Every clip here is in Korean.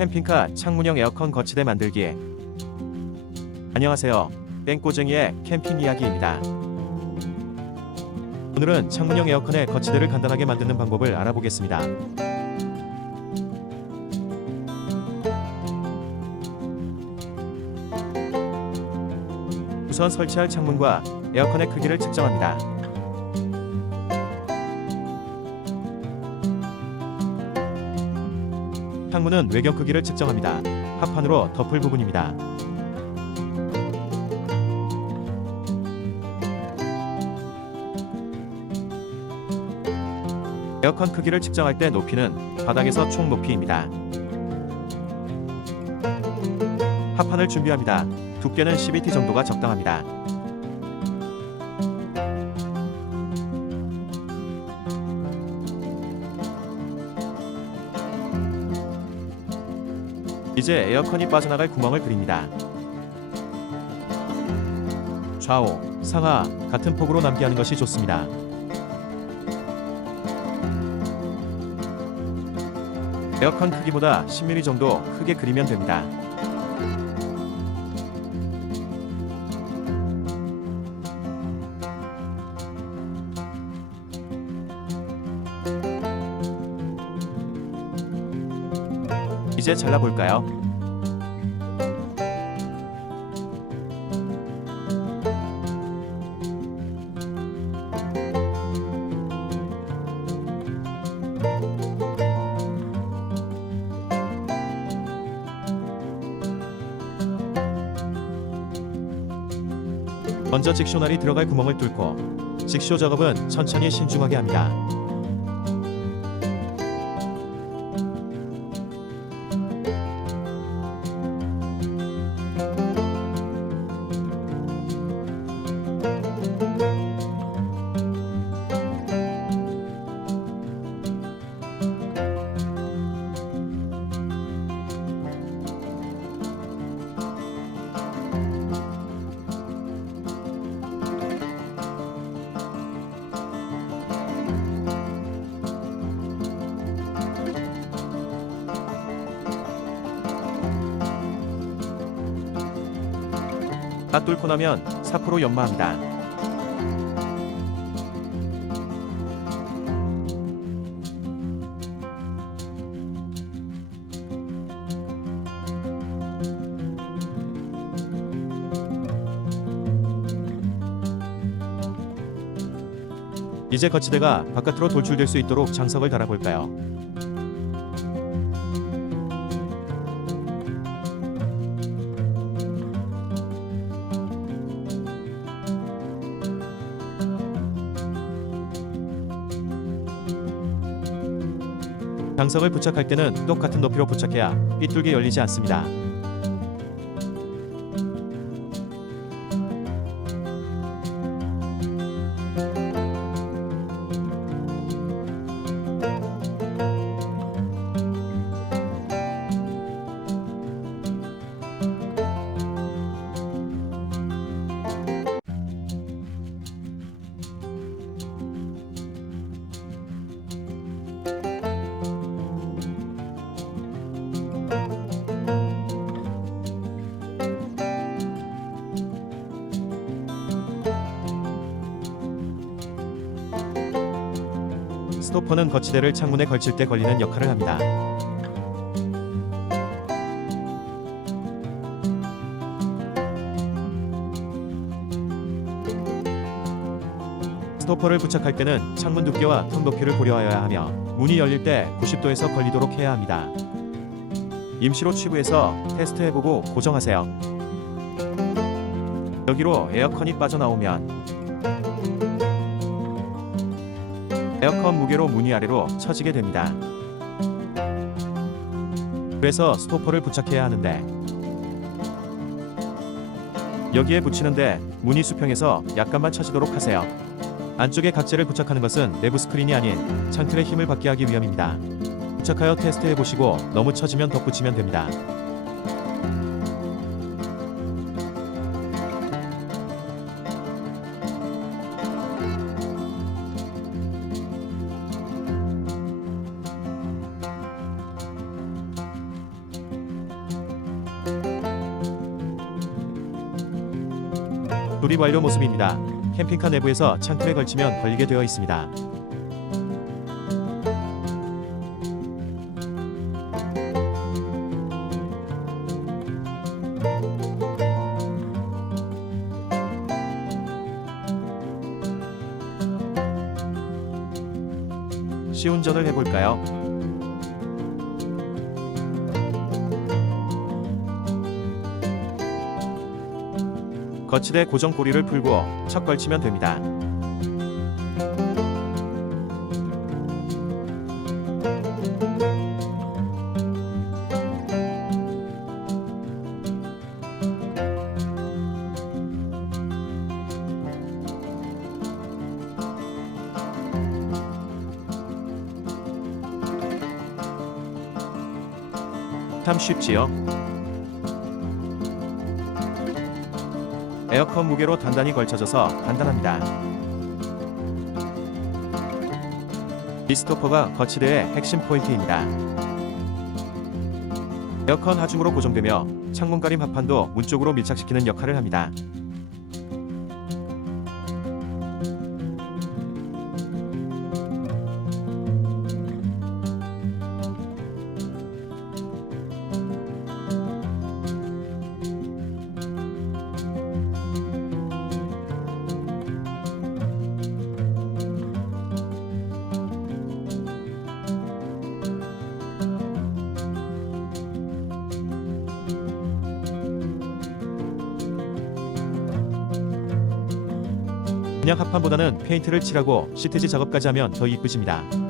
캠핑카 창문형 에어컨 거치대 만들기 안녕하세요. 뺑꼬쟁이의 캠핑 이야기입니다. 오늘은 창문형 에어컨의 거치대를 간단하게 만드는 방법을 알아보겠습니다. 우선 설치할 창문과 에어컨의 크기를 측정합니다 창문은 외경 크기를 측정합니다. 합판으로 덮을 부분입니다. 에어컨 크기를 측정할 때 높이는 바닥에서 총 높이입니다. 합판을 준비합니다. 두께는 12T 정도가 적당합니다. 이제 에어컨이 빠져나갈 구멍을 그립니다. 좌우, 상하 같은 폭으로 남게 하는 것이 좋습니다. 에어컨 크기보다 10mm 정도 크게 그리면 됩니다. 이제 잘라볼까요? 먼저 직쇼날이 들어갈 구멍을 뚫고 직쇼 작업은 천천히 신중하게 합니다. 다 뚫고 나면 사포로 연마합니다. 이제 거치대가 바깥으로 돌출될 수 있도록 장석을 달아볼까요? 장석을 부착할 때는 똑같은 높이로 부착해야 삐뚤게 열리지 않습니다. 스토퍼는 거치대를 창문에 걸칠 때 걸리는 역할을 합니다. 스토퍼를 부착할 때는 창문 두께와 턱 높이를 고려하여야 하며 문이 열릴 때 90도에서 걸리도록 해야 합니다. 임시로 취부해서 테스트해보고 고정하세요. 여기로 에어컨이 빠져나오면 에어컨 무게로 문이 아래로 처지게 됩니다. 그래서 스토퍼를 부착해야 하는데 여기에 붙이는데 문이 수평해서 약간만 처지도록 하세요. 안쪽에 각재를 부착하는 것은 내부 스크린이 아닌 창틀에 힘을 받게 하기 위함입니다. 부착하여 테스트해 보시고 너무 처지면 덧붙이면 됩니다. 조립 완료 모습입니다. 캠핑카 내부에서 창틀에 걸치면 걸리게 되어 있습니다. 시운전을 해볼까요? 거치대 고정 고리를 풀고 척 걸치면 됩니다. 참 쉽지요? 에어컨 무게로 단단히 걸쳐져서 간단합니다. 리스토퍼가 거치대의 핵심 포인트입니다. 에어컨 하중으로 고정되며 창문 가림 합판도 문 쪽으로 밀착시키는 역할을 합니다. 그냥 합판보다는 페인트를 칠하고 시트지 작업까지 하면 더 이쁘집니다.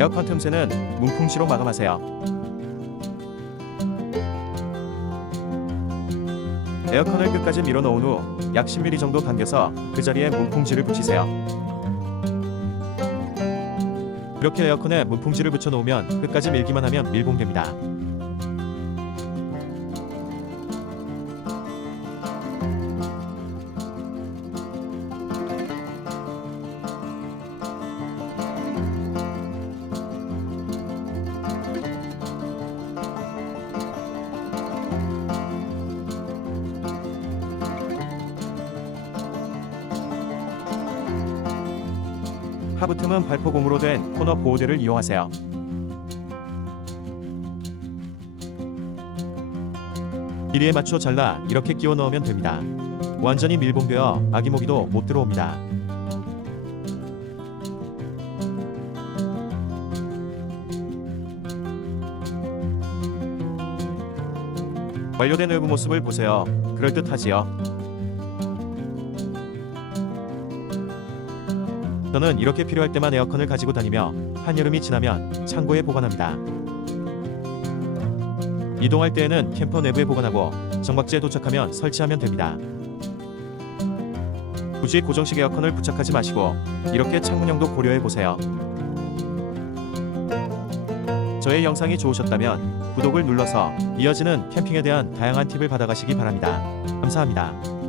에어컨 틈새는 문풍지로 마감하세요. 에어컨을 끝까지 밀어 넣은 후 약 10mm 정도 당겨서 그 자리에 문풍지를 붙이세요. 이렇게 에어컨에 문풍지를 붙여 놓으면 끝까지 밀기만 하면 밀봉됩니다. 달라붙으면 발포공으로 된 코너 보호대를 이용하세요. 길이에 맞춰 잘라 이렇게 끼워 넣으면 됩니다. 완전히 밀봉되어 아기 모기도 못 들어옵니다. 완료된 외부 모습을 보세요. 그럴듯하지요. 저는 이렇게 필요할 때만 에어컨을 가지고 다니며 한여름이 지나면 창고에 보관합니다. 이동할 때에는 캠퍼 내부에 보관하고 정박지에 도착하면 설치하면 됩니다. 굳이 고정식 에어컨을 부착하지 마시고 이렇게 창문형도 고려해 보세요. 저의 영상이 좋으셨다면 구독을 눌러서 이어지는 캠핑에 대한 다양한 팁을 받아가시기 바랍니다. 감사합니다.